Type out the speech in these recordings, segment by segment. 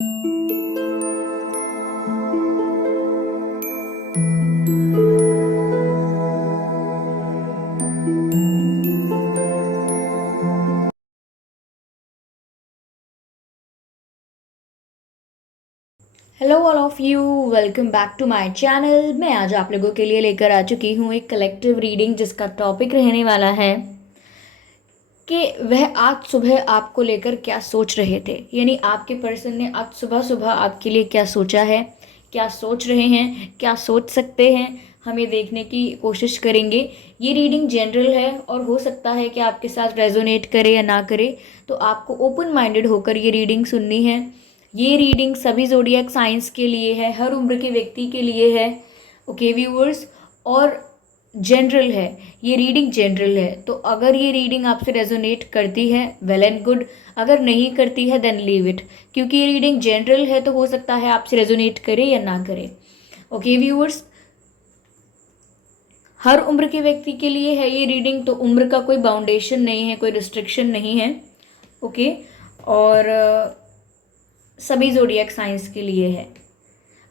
Hello all of you, welcome back to my channel. मैं आज आप लोगों के लिए लेकर आ चुकी हूँ एक कलेक्टिव रीडिंग जिसका टॉपिक रहने वाला है कि वह आज सुबह आपको लेकर क्या सोच रहे थे। यानी आपके पर्सन ने आज सुबह सुबह आपके लिए क्या सोचा है, क्या सोच रहे हैं, क्या सोच सकते हैं, हमें देखने की कोशिश करेंगे। ये रीडिंग जनरल है और हो सकता है कि आपके साथ रेजोनेट करे या ना करे, तो आपको ओपन माइंडेड होकर ये रीडिंग सुननी है। ये रीडिंग सभी ज़ोडिएक साइंस के लिए है, हर उम्र के व्यक्ति के लिए है। ओके व्यूअर्स, और जनरल है, ये रीडिंग जनरल है। तो अगर ये रीडिंग आपसे रेजोनेट करती है वेल एंड गुड, अगर नहीं करती है देन लीव इट, क्योंकि ये रीडिंग जनरल है तो हो सकता है आपसे रेजोनेट करे या ना करे। ओके व्यूअर्स, हर उम्र के व्यक्ति के लिए है ये रीडिंग, तो उम्र का कोई बाउंडेशन नहीं है, कोई रिस्ट्रिक्शन नहीं है। ओके, और सभी ज़ोडिएक साइंस के लिए है।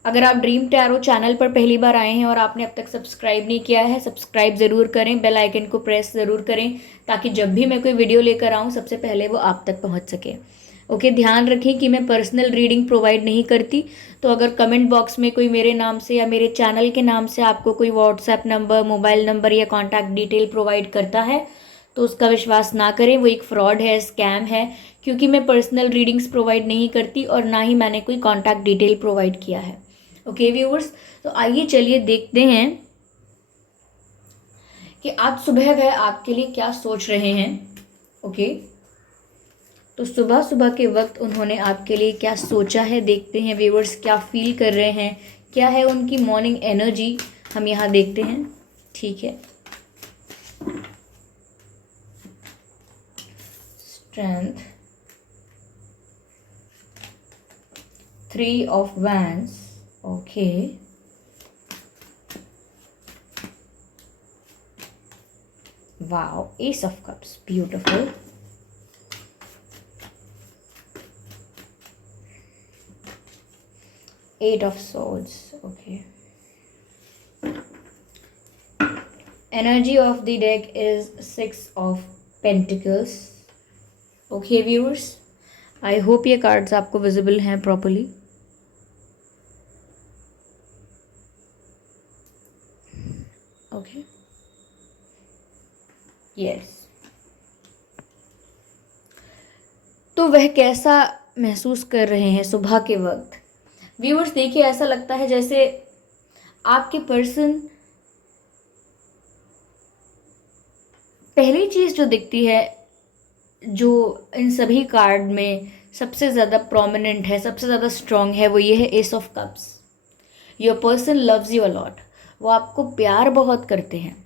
अगर आप ड्रीम टैरो चैनल पर पहली बार आए हैं और आपने अब तक सब्सक्राइब नहीं किया है, सब्सक्राइब ज़रूर करें, बेल आइकन को प्रेस ज़रूर करें, ताकि जब भी मैं कोई वीडियो लेकर आऊँ सबसे पहले वो आप तक पहुँच सके। ओके, ध्यान रखें कि मैं पर्सनल रीडिंग प्रोवाइड नहीं करती। तो अगर कमेंट बॉक्स में कोई मेरे नाम से या मेरे चैनल के नाम से आपको कोई व्हाट्सएप नंबर, मोबाइल नंबर या कॉन्टैक्ट डिटेल प्रोवाइड करता है तो उसका विश्वास ना करें, वो एक फ्रॉड है, स्कैम है, क्योंकि मैं पर्सनल रीडिंग्स प्रोवाइड नहीं करती और ना ही मैंने कोई कॉन्टैक्ट डिटेल प्रोवाइड किया है। ओके व्यूअर्स, तो आइए चलिए देखते हैं कि आज सुबह वह आपके लिए क्या सोच रहे हैं। ओके, तो सुबह सुबह के वक्त उन्होंने आपके लिए क्या सोचा है, देखते हैं व्यूअर्स क्या फील कर रहे हैं, क्या है उनकी मॉर्निंग एनर्जी, हम यहाँ देखते हैं। ठीक है, strength, 3 of Wands, okay, wow, Ace of Cups, beautiful, Eight of Swords, okay, energy of the deck is 6 of Pentacles. Okay viewers, I hope ये कार्ड्स आपको विजिबल हैं प्रॉपरली। ओके, यस, तो वह कैसा महसूस कर रहे हैं सुबह के वक्त। व्यूअर्स देखिए, ऐसा लगता है जैसे आपके पर्सन, पहली चीज़ जो दिखती है, जो इन सभी कार्ड में सबसे ज़्यादा प्रोमिनेंट है, सबसे ज़्यादा स्ट्रॉन्ग है, वो ये है S of cups. Your person loves you a lot, वो आपको प्यार बहुत करते हैं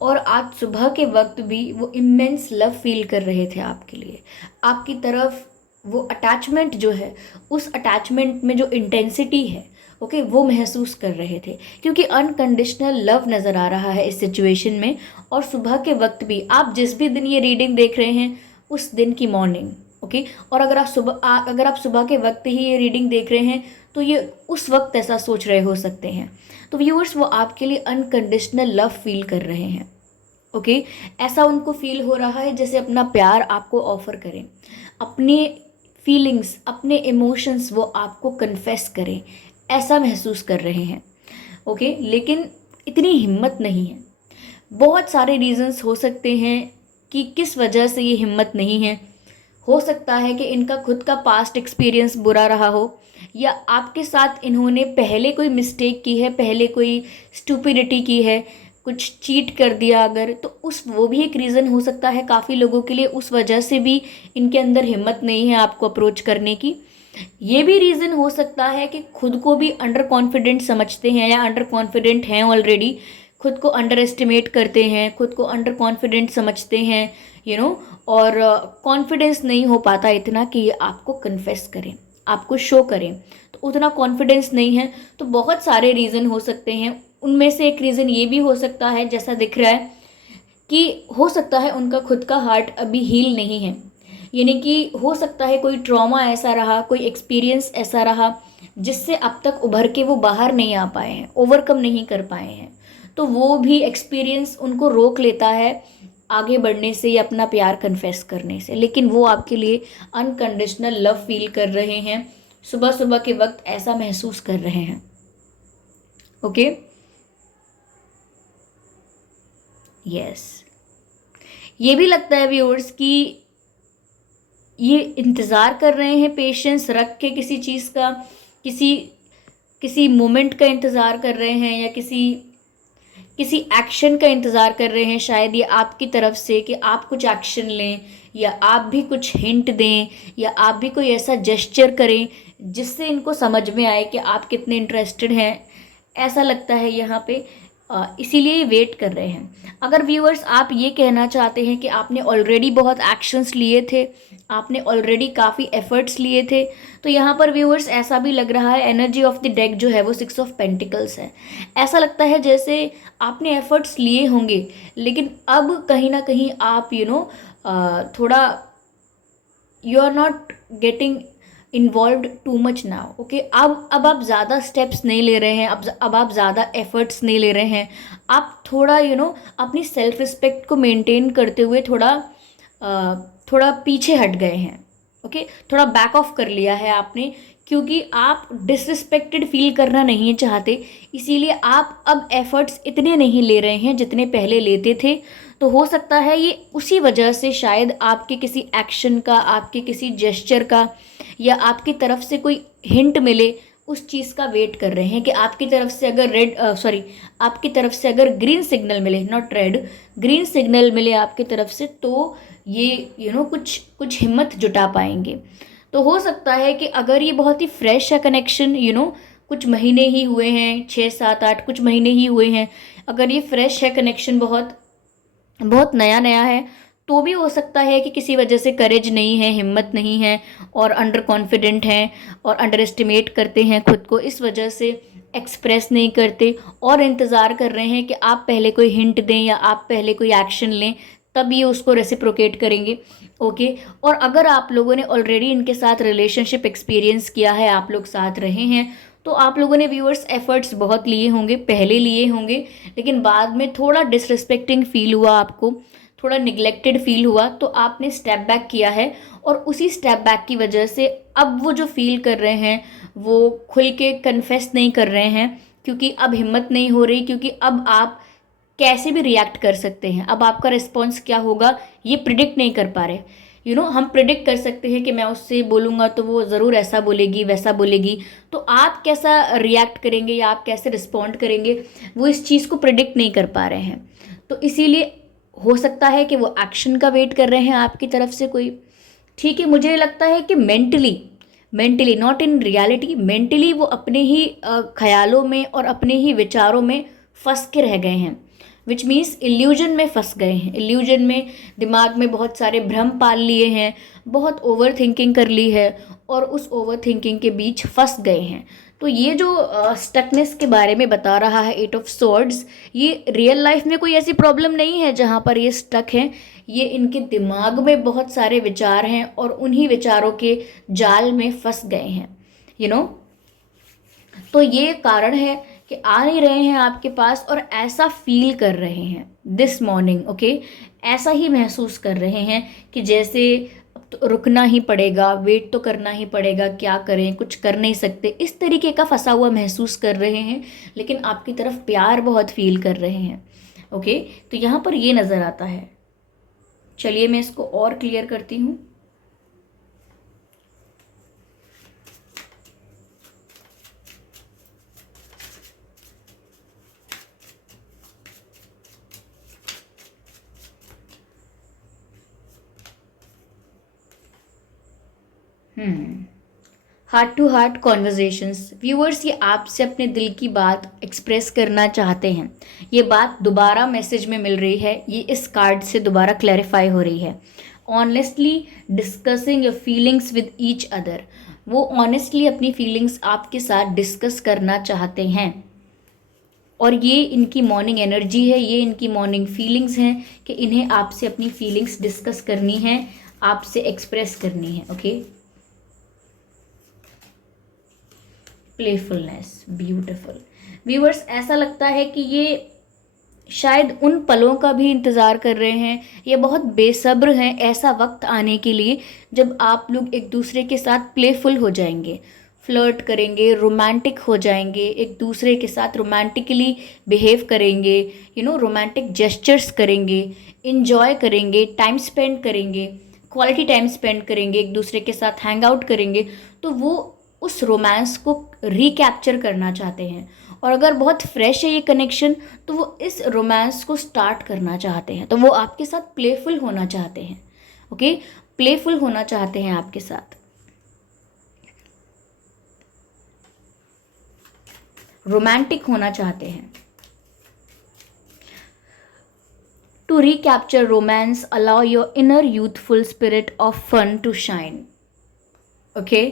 और आज सुबह के वक्त भी वो इमेंस लव फील कर रहे थे आपके लिए। आपकी तरफ वो अटैचमेंट जो है, उस अटैचमेंट में जो इंटेंसिटी है, ओके, वो महसूस कर रहे थे, क्योंकि अनकंडीशनल लव नज़र आ रहा है इस सिचुएशन में। और सुबह के वक्त भी, आप जिस भी दिन ये रीडिंग देख रहे हैं उस दिन की मॉर्निंग, ओके, और अगर आप सुबह के वक्त ही ये रीडिंग देख रहे हैं तो ये उस वक्त ऐसा सोच रहे हो सकते हैं। तो व्यूअर्स, वो आपके लिए अनकंडीशनल लव फील कर रहे हैं। ओके, ऐसा उनको फील हो रहा है जैसे अपना प्यार आपको ऑफर करें, अपने फीलिंग्स, अपने इमोशंस वो आपको कन्फेस करें, ऐसा महसूस कर रहे हैं। ओके, लेकिन इतनी हिम्मत नहीं है। बहुत सारे रीजंस हो सकते हैं कि किस वजह से ये हिम्मत नहीं है। हो सकता है कि इनका खुद का पास्ट एक्सपीरियंस बुरा रहा हो, या आपके साथ इन्होंने पहले कोई मिस्टेक की है, पहले कोई स्टूपिडिटी की है, कुछ चीट कर दिया अगर, तो उस वो भी एक रीज़न हो सकता है काफ़ी लोगों के लिए। उस वजह से भी इनके अंदर हिम्मत नहीं है आपको अप्रोच करने की। ये भी रीज़न हो सकता है कि खुद को भी अंडर कॉन्फिडेंट समझते हैं या अंडर कॉन्फिडेंट हैं ऑलरेडी, खुद को अंडर एस्टिमेट करते हैं, खुद को अंडर कॉन्फिडेंट समझते हैं, और कॉन्फिडेंस नहीं हो पाता इतना कि ये आपको कन्फेस करें, आपको शो करें, तो उतना कॉन्फिडेंस नहीं है। तो बहुत सारे रीज़न हो सकते हैं, उनमें से एक रीज़न ये भी हो सकता है, जैसा दिख रहा है कि हो सकता है उनका खुद का हार्ट अभी हील नहीं है, यानी कि हो सकता है कोई ट्रॉमा ऐसा रहा, कोई एक्सपीरियंस ऐसा रहा जिससे अब तक उभर के वो बाहर नहीं आ पाए हैं, ओवरकम नहीं कर पाए हैं। तो वो भी एक्सपीरियंस उनको रोक लेता है आगे बढ़ने से या अपना प्यार कन्फेस करने से। लेकिन वो आपके लिए अनकंडीशनल लव फील कर रहे हैं, सुबह सुबह के वक्त ऐसा महसूस कर रहे हैं। ओके, यस, ये भी लगता है व्यूअर्स कि ये इंतज़ार कर रहे हैं पेशेंस रख के किसी चीज़ का, किसी किसी मोमेंट का इंतज़ार कर रहे हैं, या किसी किसी एक्शन का इंतज़ार कर रहे हैं शायद ये आपकी तरफ से, कि आप कुछ एक्शन लें या आप भी कुछ हिंट दें या आप भी कोई ऐसा जेस्चर करें जिससे इनको समझ में आए कि आप कितने इंटरेस्टेड हैं। ऐसा लगता है यहाँ पे, इसीलिए ये वेट कर रहे हैं। अगर व्यूअर्स आप ये कहना चाहते हैं कि आपने ऑलरेडी बहुत एक्शंस लिए थे, आपने ऑलरेडी काफ़ी एफर्ट्स लिए थे, तो यहाँ पर व्यूअर्स ऐसा भी लग रहा है, एनर्जी ऑफ द डेक जो है वो 6 ऑफ पेंटिकल्स है। ऐसा लगता है जैसे आपने एफर्ट्स लिए होंगे, लेकिन अब कहीं ना कहीं आप थोड़ा you are not getting involve too much now. Okay, अब आप ज़्यादा स्टेप्स नहीं ले रहे हैं, अब आप ज़्यादा एफर्ट्स नहीं ले रहे हैं। आप थोड़ा अपनी सेल्फ रिस्पेक्ट को मेंटेन करते हुए थोड़ा पीछे हट गए हैं। ओके, थोड़ा बैक ऑफ कर लिया है आपने, क्योंकि आप डिसरिस्पेक्टेड फील करना नहीं चाहते, इसीलिए आप अब एफर्ट्स इतने नहीं ले रहे हैं जितने पहले लेते थे। तो हो सकता है ये उसी वजह से शायद आपके किसी एक्शन का, आपके किसी जेस्चर का, या आपकी तरफ से कोई हिंट मिले, उस चीज़ का वेट कर रहे हैं कि आपकी तरफ से अगर आपकी तरफ से अगर ग्रीन सिग्नल मिले, नॉट रेड, ग्रीन सिग्नल मिले आपकी तरफ से, तो ये कुछ हिम्मत जुटा पाएंगे। तो हो सकता है कि अगर ये बहुत ही फ्रेश है कनेक्शन, कुछ महीने ही हुए हैं, 6 7 8 कुछ महीने ही हुए हैं, अगर ये फ्रेश है कनेक्शन, बहुत बहुत नया नया है, तो भी हो सकता है कि किसी वजह से करेज नहीं है, हिम्मत नहीं है, और अंडर कॉन्फिडेंट हैं और अंडर एस्टिमेट करते हैं खुद को, इस वजह से एक्सप्रेस नहीं करते और इंतज़ार कर रहे हैं कि आप पहले कोई हिंट दें या आप पहले कोई एक्शन लें, तब ये उसको रेसिप्रोकेट करेंगे। ओके, और अगर आप लोगों ने ऑलरेडी इनके साथ रिलेशनशिप एक्सपीरियंस किया है, आप लोग साथ रहे हैं, तो आप लोगों ने व्यूअर्स एफर्ट्स बहुत लिए होंगे, पहले लिए होंगे, लेकिन बाद में थोड़ा डिसरिस्पेक्टिंग फील हुआ आपको, थोड़ा निगलेक्टेड फील हुआ, तो आपने स्टेप बैक किया है, और उसी स्टेप बैक की वजह से अब वो जो फील कर रहे हैं वो खुल के कन्फेस नहीं कर रहे हैं, क्योंकि अब हिम्मत नहीं हो रही, क्योंकि अब आप कैसे भी रिएक्ट कर सकते हैं, अब आपका रिस्पॉन्स क्या होगा ये प्रिडिक्ट नहीं कर पा रहे। हम प्रिडिक्ट कर सकते हैं कि मैं उससे बोलूँगा तो वो ज़रूर ऐसा बोलेगी, वैसा बोलेगी, तो आप कैसा रिएक्ट करेंगे या आप कैसे रिस्पॉन्ड करेंगे, वो इस चीज़ को प्रिडिक्ट नहीं कर पा रहे हैं। तो इसीलिए हो सकता है कि वो एक्शन का वेट कर रहे हैं आपकी तरफ से कोई। ठीक है, मुझे लगता है कि mentally not in reality, mentally वो अपने ही ख्यालों में और अपने ही विचारों में फंस के रह गए हैं, विच मीन्स इल्यूजन में फंस गए हैं। इल्यूजन में दिमाग में बहुत सारे भ्रम पाल लिए हैं, बहुत ओवर थिंकिंग कर ली है, और उस ओवर थिंकिंग के बीच फंस गए हैं। तो ये जो स्टकनेस के बारे में बता रहा है 8 ऑफ स्वॉर्ड्स, ये रियल लाइफ में कोई ऐसी प्रॉब्लम नहीं है जहाँ पर ये स्टक हैं, ये इनके दिमाग में बहुत सारे विचार हैं और उन्हीं विचारों के जाल में फंस गए हैं। तो ये कारण है कि आ नहीं रहे हैं आपके पास, और ऐसा फील कर रहे हैं दिस मॉर्निंग। ओके, ऐसा ही महसूस कर रहे हैं कि जैसे अब तो रुकना ही पड़ेगा, वेट तो करना ही पड़ेगा, क्या करें, कुछ कर नहीं सकते, इस तरीके का फंसा हुआ महसूस कर रहे हैं, लेकिन आपकी तरफ प्यार बहुत फील कर रहे हैं। ओके, तो यहाँ पर ये नज़र आता है। चलिए मैं इसको और क्लियर करती हूँ। Heart to heart conversations, viewers ये आपसे अपने दिल की बात एक्सप्रेस करना चाहते हैं, ये बात दोबारा मैसेज में मिल रही है, ये इस कार्ड से दोबारा क्लैरिफाई हो रही है। Honestly discussing your feelings with each other, वो ऑनेस्टली अपनी फीलिंग्स आपके साथ डिस्कस करना चाहते हैं, और ये इनकी मॉर्निंग एनर्जी है, ये इनकी मॉर्निंग फीलिंग्स हैं कि इन्हें आपसे अपनी फीलिंग्स डिस्कस करनी है, आपसे एक्सप्रेस करनी है. Okay, playfulness, beautiful. व्यूअर्स, ऐसा लगता है कि ये शायद उन पलों का भी इंतज़ार कर रहे हैं, ये बहुत बेसब्र हैं ऐसा वक्त आने के लिए जब आप लोग एक दूसरे के साथ प्लेफुल हो जाएंगे, फ्लर्ट करेंगे, रोमांटिक हो जाएंगे, एक दूसरे के साथ रोमांटिकली बिहेव करेंगे, रोमांटिक जेस्चर्स करेंगे, इंजॉय करेंगे, टाइम स्पेंड करेंगे, क्वालिटी टाइम स्पेंड करेंगे, एक दूसरे के साथ हैंग आउट करेंगे. तो वो उस रोमांस को रिकैप्चर करना चाहते हैं. और अगर बहुत फ्रेश है ये कनेक्शन, तो वो इस रोमांस को स्टार्ट करना चाहते हैं, तो वो आपके साथ प्लेफुल होना चाहते हैं. ओके, प्लेफुल होना चाहते हैं आपके साथ, रोमांटिक होना चाहते हैं. To recapture romance, allow your inner youthful spirit of fun to shine. Okay,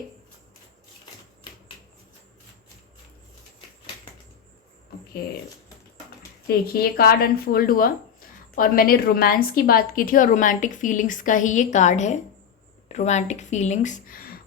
देखिए ये कार्ड अनफोल्ड हुआ और मैंने रोमांस की बात की थी और रोमांटिक फीलिंग्स का ही ये कार्ड है, रोमांटिक फीलिंग्स.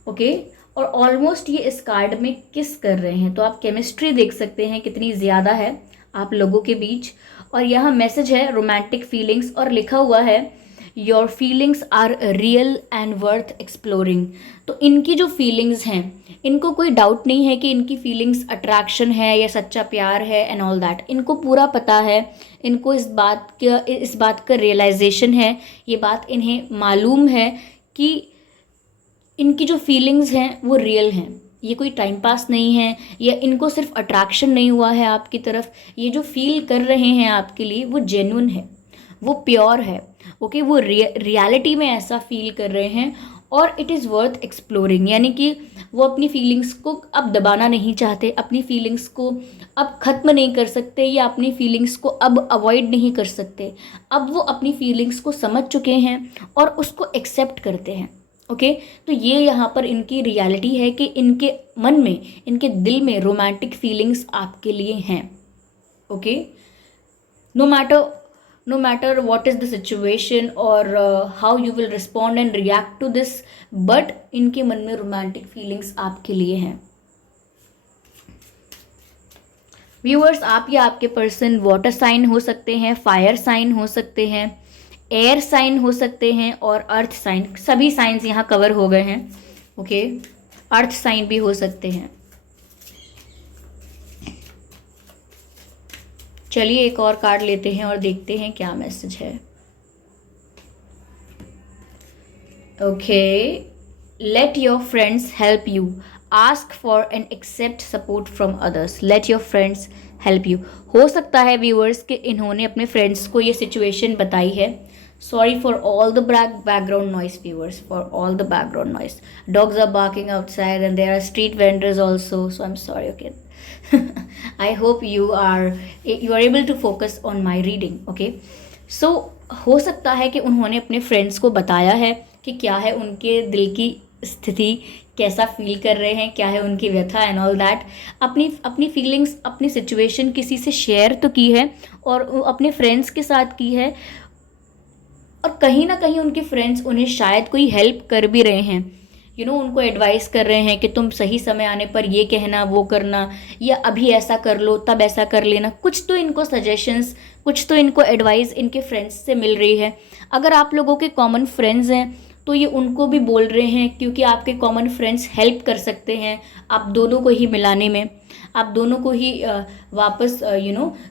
ओके, और ऑलमोस्ट ये इस कार्ड में किस कर रहे हैं, तो आप केमिस्ट्री देख सकते हैं कितनी ज़्यादा है आप लोगों के बीच. और यहाँ मैसेज है रोमांटिक फीलिंग्स और लिखा हुआ है your feelings are real and worth exploring. तो इनकी जो फीलिंग्स हैं, इनको कोई डाउट नहीं है कि इनकी फीलिंग्स अट्रैक्शन है या सच्चा प्यार है एंड ऑल दैट. इनको पूरा पता है, इनको इस बात का रियलाइजेशन है, ये बात इन्हें मालूम है कि इनकी जो फीलिंग्स हैं वो रियल हैं, ये कोई टाइम पास नहीं है, या इनको सिर्फ अट्रैक्शन नहीं हुआ है आपकी तरफ. ये जो फील कर रहे हैं आपके लिए वो जेन्युइन है, वो प्योर है. ओके, वो रियलिटी में ऐसा फील कर रहे हैं और इट इज़ वर्थ एक्सप्लोरिंग. यानी कि वो अपनी फीलिंग्स को अब दबाना नहीं चाहते, अपनी फीलिंग्स को अब ख़त्म नहीं कर सकते, या अपनी फीलिंग्स को अब अवॉइड नहीं कर सकते. अब वो अपनी फीलिंग्स को समझ चुके हैं और उसको एक्सेप्ट करते हैं. ओके, तो ये यहाँ पर इनकी रियलिटी है कि इनके मन में, इनके दिल में रोमांटिक फीलिंग्स आपके लिए हैं. Okay, no matter what is the situation or how you will respond and react to this, but इनके मन में रोमांटिक फीलिंग्स आपके लिए हैं. व्यूअर्स, आप या आपके पर्सन वाटर साइन हो सकते हैं, फायर साइन हो सकते हैं, एयर साइन हो सकते हैं और अर्थ साइन. सभी साइंस यहाँ कवर हो गए हैं. ओके, अर्थ साइन भी हो सकते हैं. चलिए एक और कार्ड लेते हैं और देखते हैं क्या मैसेज है. Okay, let your friends help you, ask for and accept support from others. Let your friends help you. हो सकता है व्यूअर्स कि इन्होंने अपने फ्रेंड्स को ये सिचुएशन बताई है. Sorry for all the background noise, viewers, for all the background noise. Dogs are barking outside and there are street vendors also, so I'm sorry, okay. I hope you are able to focus on my reading, okay. So हो सकता है कि उन्होंने अपने friends को बताया है कि क्या है उनके दिल की स्थिति, कैसा फील कर रहे हैं, क्या है उनकी व्यथा एंड ऑल दैट. अपनी फीलिंग्स, अपनी सिचुएशन किसी से शेयर तो की है और अपने फ्रेंड्स के साथ की है, और कहीं ना कहीं उनके फ्रेंड्स उन्हें शायद कोई हेल्प कर भी रहे हैं. उनको एडवाइस कर रहे हैं कि तुम सही समय आने पर ये कहना, वो करना, या अभी ऐसा कर लो, तब ऐसा कर लेना. कुछ तो इनको सजेशंस, कुछ तो इनको एडवाइस इनके फ्रेंड्स से मिल रही है. अगर आप लोगों के कॉमन फ्रेंड्स हैं तो ये उनको भी बोल रहे हैं, क्योंकि आपके कॉमन फ्रेंड्स हेल्प कर सकते हैं आप दोनों को ही मिलाने में, आप दोनों को ही वापस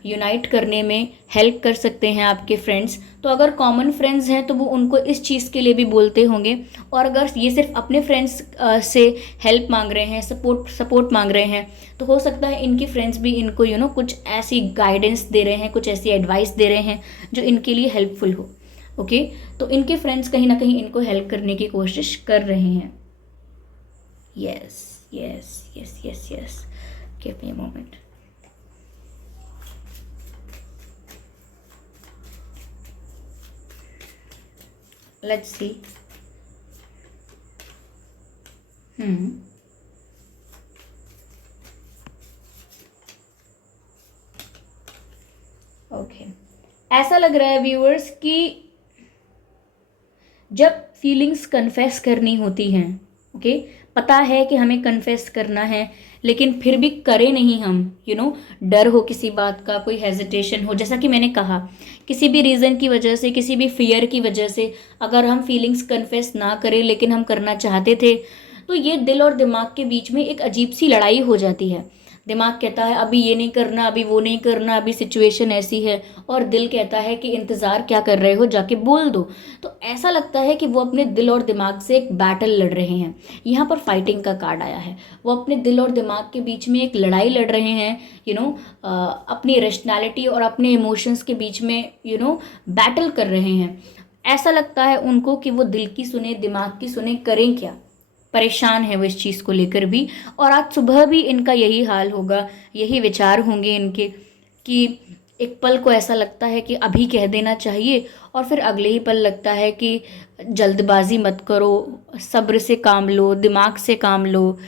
यूनाइट करने में हेल्प कर सकते हैं आपके फ्रेंड्स. तो अगर कॉमन फ्रेंड्स हैं तो वो उनको इस चीज़ के लिए भी बोलते होंगे. और अगर ये सिर्फ अपने फ्रेंड्स से हेल्प मांग रहे हैं, सपोर्ट मांग रहे हैं, तो हो सकता है इनके फ्रेंड्स भी इनको कुछ ऐसी गाइडेंस दे रहे हैं, कुछ ऐसी एडवाइस दे रहे हैं जो इनके लिए हेल्पफुल हो. ओके, तो इनके फ्रेंड्स कहीं ना कहीं इनको हेल्प करने की कोशिश कर रहे हैं. Yes yes yes yes yes, give me a moment. Let's see. Okay. ऐसा लग रहा है व्यूअर्स कि जब फीलिंग्स कन्फेस करनी होती हैं, ओके, पता है कि हमें कन्फेस करना है, लेकिन फिर भी करें नहीं हम, डर हो किसी बात का, कोई हेजिटेशन हो, जैसा कि मैंने कहा, किसी भी रीज़न की वजह से, किसी भी फियर की वजह से अगर हम फीलिंग्स कन्फेस ना करें लेकिन हम करना चाहते थे, तो ये दिल और दिमाग के बीच में एक अजीब सी लड़ाई हो जाती है। दिमाग कहता है अभी ये नहीं करना, अभी वो नहीं करना, अभी सिचुएशन ऐसी है, और दिल कहता है कि इंतज़ार क्या कर रहे हो, जाके बोल दो। तो ऐसा लगता है कि वो अपने दिल और दिमाग से एक बैटल लड़ रहे हैं। यहाँ पर फाइटिंग का कार्ड आया है। वो अपने दिल और दिमाग के बीच में एक लड़ाई लड़ रहे हैं, अपनी रेशनैलिटी और अपने इमोशंस के बीच में बैटल कर रहे हैं। ऐसा लगता है उनको कि वो दिल की सुने, दिमाग की सुने, करें क्या। परेशान है वो इस चीज़ को लेकर भी, और आज सुबह भी इनका यही हाल होगा, यही विचार होंगे इनके, कि एक पल को ऐसा लगता है कि अभी कह देना चाहिए, और फिर अगले ही पल लगता है कि जल्दबाजी मत करो, सब्र से काम लो, दिमाग से काम लो,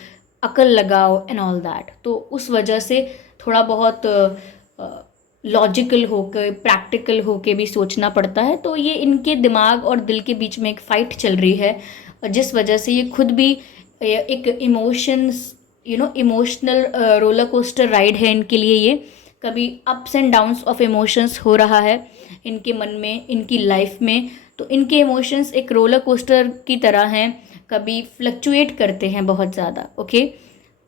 अकल लगाओ एंड ऑल दैट। तो उस वजह से थोड़ा बहुत लॉजिकल होकर, प्रैक्टिकल होकर भी सोचना पड़ता है। तो ये इनके दिमाग और दिल के बीच में एक फ़ाइट चल रही है, जिस वजह से ये खुद भी एक इमोशनल रोलर कोस्टर राइड है इनके लिए ये। कभी ups and downs of emotions हो रहा है इनके मन में, इनकी लाइफ में। तो इनके इमोशंस एक रोलर कोस्टर की तरह हैं, कभी फ्लक्चुएट करते हैं बहुत ज़्यादा, ओके।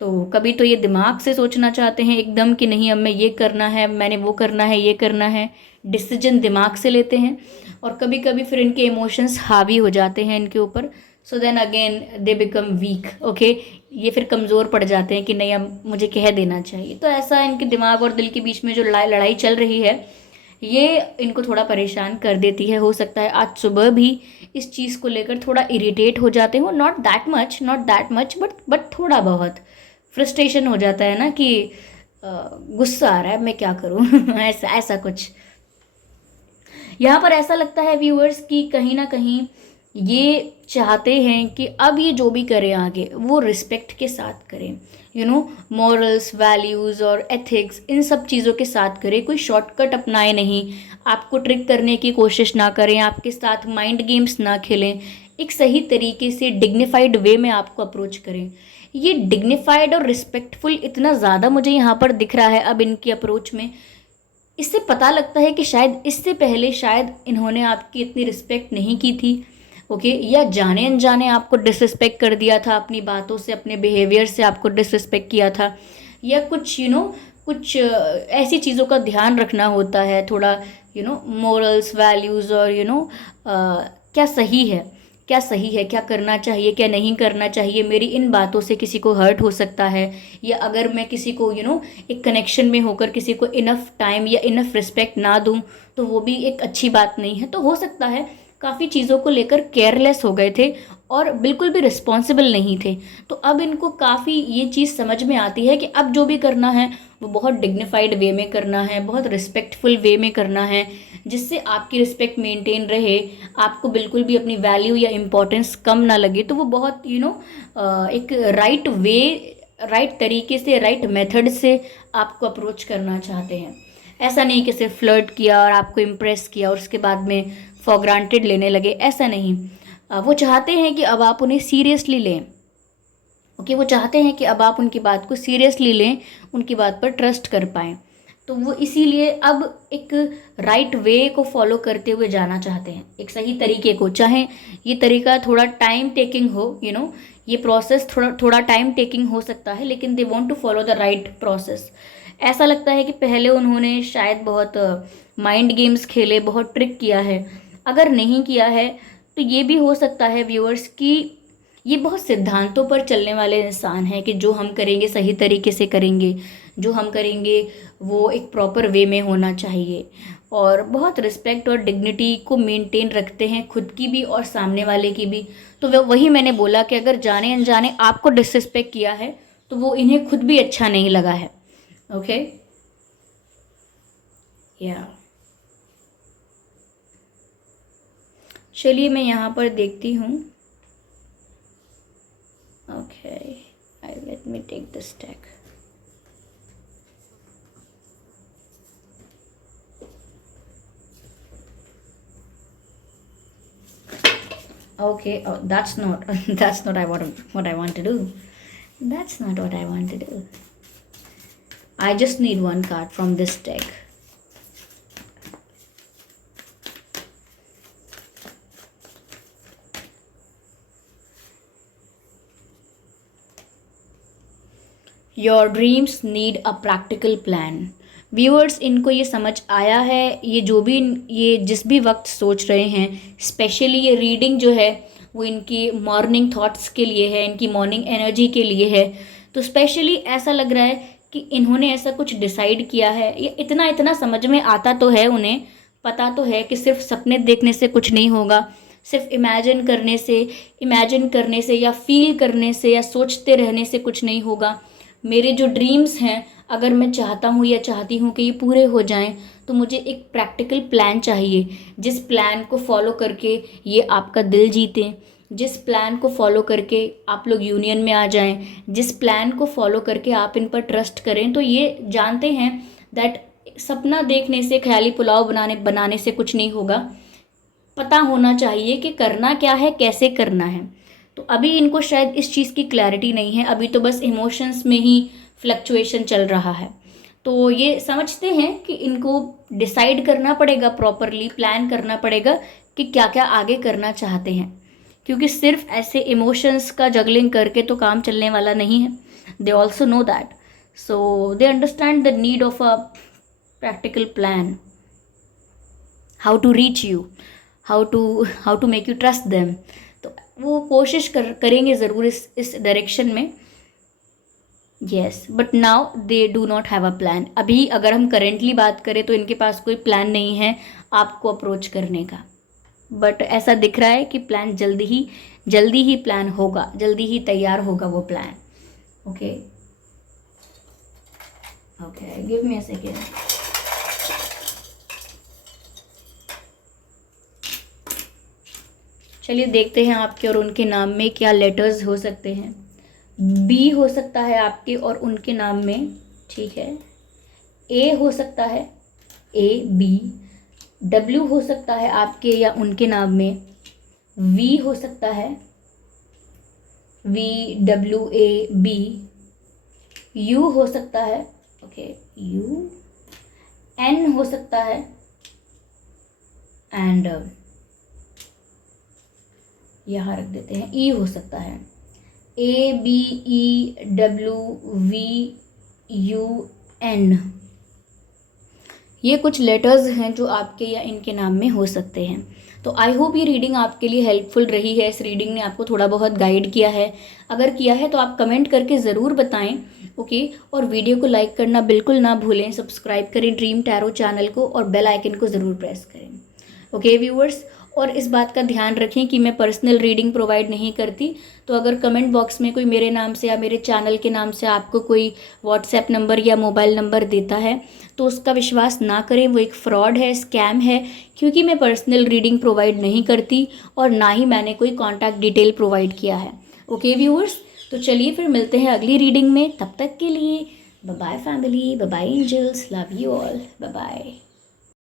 तो कभी तो ये दिमाग से सोचना चाहते हैं एकदम कि नहीं अब मैं ये करना है, मैंने वो करना है, ये करना है, डिसीजन दिमाग से लेते हैं। और कभी कभी फिर इनके इमोशंस हावी हो जाते हैं इनके ऊपर, so then again they become weak, okay. ये फिर कमज़ोर पड़ जाते हैं कि नहीं अब मुझे कह देना चाहिए। तो ऐसा इनके दिमाग और दिल के बीच में जो लड़ाई चल रही है, ये इनको थोड़ा परेशान कर देती है। हो सकता है आज सुबह भी इस चीज़ को लेकर थोड़ा इरिटेट हो जाते हो, नॉट दैट मच, बट थोड़ा बहुत फ्रस्ट्रेशन हो जाता है ना, कि गुस्सा आ रहा है, मैं क्या करूँ ऐसा ऐसा कुछ। यहाँ पर ऐसा लगता है व्यूअर्स कि कहीं ना कहीं ये चाहते हैं कि अब ये जो भी करें आगे वो रिस्पेक्ट के साथ करें, मॉरल्स, वैल्यूज़ और एथिक्स, इन सब चीज़ों के साथ करें। कोई शॉर्टकट अपनाए नहीं, आपको ट्रिक करने की कोशिश ना करें, आपके साथ माइंड गेम्स ना खेलें, एक सही तरीके से डिग्निफाइड वे में आपको अप्रोच करें। ये डिग्निफाइड और रिस्पेक्टफुल इतना ज़्यादा मुझे यहाँ पर दिख रहा है अब इनकी अप्रोच में। इससे पता लगता है कि शायद इससे पहले शायद इन्होंने आपकी इतनी रिस्पेक्ट नहीं की थी, ओके, या जाने अनजाने आपको डिसरिस्पेक्ट कर दिया था, अपनी बातों से, अपने बिहेवियर से आपको डिसरिस्पेक्ट किया था, या कुछ कुछ ऐसी चीज़ों का ध्यान रखना होता है थोड़ा, मोरल्स, वैल्यूज़, और क्या सही है, क्या सही है, क्या करना चाहिए, क्या नहीं करना चाहिए, मेरी इन बातों से किसी को हर्ट हो सकता है, या अगर मैं किसी को एक कनेक्शन में होकर किसी को इनफ टाइम या इनफ रिस्पेक्ट ना दूं, तो वो भी एक अच्छी बात नहीं है। तो हो सकता है काफ़ी चीज़ों को लेकर केयरलेस हो गए थे और बिल्कुल भी रिस्पॉन्सिबल नहीं थे। तो अब इनको काफ़ी ये चीज़ समझ में आती है कि अब जो भी करना है वो बहुत डिग्निफाइड वे में करना है, बहुत रिस्पेक्टफुल वे में करना है, जिससे आपकी रिस्पेक्ट मेंटेन रहे, आपको बिल्कुल भी अपनी वैल्यू या इम्पोर्टेंस कम ना लगे। तो वो बहुत एक राइट वे, राइट तरीके से, राइट मेथड से आपको अप्रोच करना चाहते हैं। ऐसा नहीं कि सिर्फ फ्लर्ट किया और आपको इम्प्रेस किया और उसके बाद में फॉर ग्रांटेड लेने लगे, ऐसा नहीं। वो चाहते हैं कि अब आप उन्हें सीरियसली लें, ओके। वो चाहते हैं कि अब आप उनकी बात को सीरियसली लें, उनकी बात पर ट्रस्ट कर पाएँ। तो वो इसीलिए अब एक राइट वे को फॉलो करते हुए जाना चाहते हैं, एक सही तरीके को, चाहे ये तरीका थोड़ा टाइम टेकिंग हो, ये प्रोसेस थोड़ा थोड़ा टाइम टेकिंग हो सकता है, लेकिन they want to follow the right process. ऐसा लगता है कि पहले उन्होंने शायद बहुत माइंड गेम्स खेले, बहुत ट्रिक किया है। अगर नहीं किया है तो ये भी हो सकता है व्यूअर्स कि ये बहुत सिद्धांतों पर चलने वाले इंसान हैं, कि जो हम करेंगे सही तरीके से करेंगे, जो हम करेंगे वो एक प्रॉपर वे में होना चाहिए, और बहुत रिस्पेक्ट और डिग्निटी को मेंटेन रखते हैं, खुद की भी और सामने वाले की भी। तो वही मैंने बोला कि अगर जाने अनजाने आपको डिसरिस्पेक्ट किया है तो वो इन्हें खुद भी अच्छा नहीं लगा है, ओके। या चलिए मैं यहाँ पर देखती हूँ, okay, I let me take this stack. Okay, oh, that's not that's not what I want to do. That's not what I want to do. I just need one card from this deck. Your dreams need a practical plan. Viewers, इनको ये समझ आया है, ये जो भी ये जिस भी वक्त सोच रहे हैं, स्पेशली ये रीडिंग जो है वो इनकी मॉर्निंग थॉट्स के लिए है, इनकी मॉर्निंग एनर्जी के लिए है। तो स्पेशली ऐसा लग रहा है कि इन्होंने ऐसा कुछ डिसाइड किया है, ये इतना इतना समझ में आता तो है, उन्हें पता तो है कि सिर्फ सपने देखने से कुछ नहीं होगा, सिर्फ इमेजिन करने से या फील करने से या सोचते रहने से कुछ नहीं होगा। मेरे जो ड्रीम्स हैं, अगर मैं चाहता हूँ या चाहती हूँ कि ये पूरे हो जाएं, तो मुझे एक प्रैक्टिकल प्लान चाहिए, जिस प्लान को फॉलो करके ये आपका दिल जीतें, जिस प्लान को फॉलो करके आप लोग यूनियन में आ जाएं, जिस प्लान को फॉलो करके आप इन पर ट्रस्ट करें। तो ये जानते हैं दैट सपना देखने से, ख्याली पुलाव बनाने से कुछ नहीं होगा। पता होना चाहिए कि करना क्या है, कैसे करना है। तो अभी इनको शायद इस चीज़ की क्लैरिटी नहीं है, अभी तो बस इमोशंस में ही फ्लक्चुएशन चल रहा है। तो ये समझते हैं कि इनको डिसाइड करना पड़ेगा, प्रॉपरली प्लान करना पड़ेगा कि क्या क्या आगे करना चाहते हैं, क्योंकि सिर्फ ऐसे इमोशंस का जगलिंग करके तो काम चलने वाला नहीं है। They also know that, so they understand the need of a practical plan, how to reach you, how to make you trust them. तो वो कोशिश करेंगे ज़रूर इस डायरेक्शन में। Yes, but now they do not have a plan. अभी अगर हम करेंटली बात करें तो इनके पास कोई प्लान नहीं है आपको अप्रोच करने का, बट ऐसा दिख रहा है कि प्लान जल्दी ही प्लान होगा, जल्दी ही तैयार होगा वो plan. Okay okay, give me a second. चलिए देखते हैं आपके और उनके नाम में क्या लेटर्स हो सकते हैं। बी हो सकता है आपके और उनके नाम में, ठीक है। ए हो सकता है, AB। W हो सकता है आपके या उनके नाम में। V हो सकता है, VWAB। U हो सकता है, ओके, U। N हो सकता है, एंड यहाँ रख देते हैं, E हो सकता है। ABEWVUN, ये कुछ लेटर्स हैं जो आपके या इनके नाम में हो सकते हैं। तो आई होप ये रीडिंग आपके लिए हेल्पफुल रही है, इस रीडिंग ने आपको थोड़ा बहुत गाइड किया है। अगर किया है तो आप कमेंट करके ज़रूर बताएं, ओके। और वीडियो को लाइक करना बिल्कुल ना भूलें, सब्सक्राइब करें ड्रीम टैरो चैनल को और बेल आइकन को ज़रूर प्रेस करें, ओके व्यूअर्स। और इस बात का ध्यान रखें कि मैं पर्सनल रीडिंग प्रोवाइड नहीं करती। तो अगर कमेंट बॉक्स में कोई मेरे नाम से या मेरे चैनल के नाम से आपको कोई व्हाट्सएप नंबर या मोबाइल नंबर देता है तो उसका विश्वास ना करें, वो एक फ्रॉड है, स्कैम है, क्योंकि मैं पर्सनल रीडिंग प्रोवाइड नहीं करती और ना ही मैंने कोई कॉन्टैक्ट डिटेल प्रोवाइड किया है, ओके व्यूअर्स। तो चलिए फिर मिलते हैं अगली रीडिंग में, तब तक के लिए bye bye family, bye bye angels, love you all, bye bye.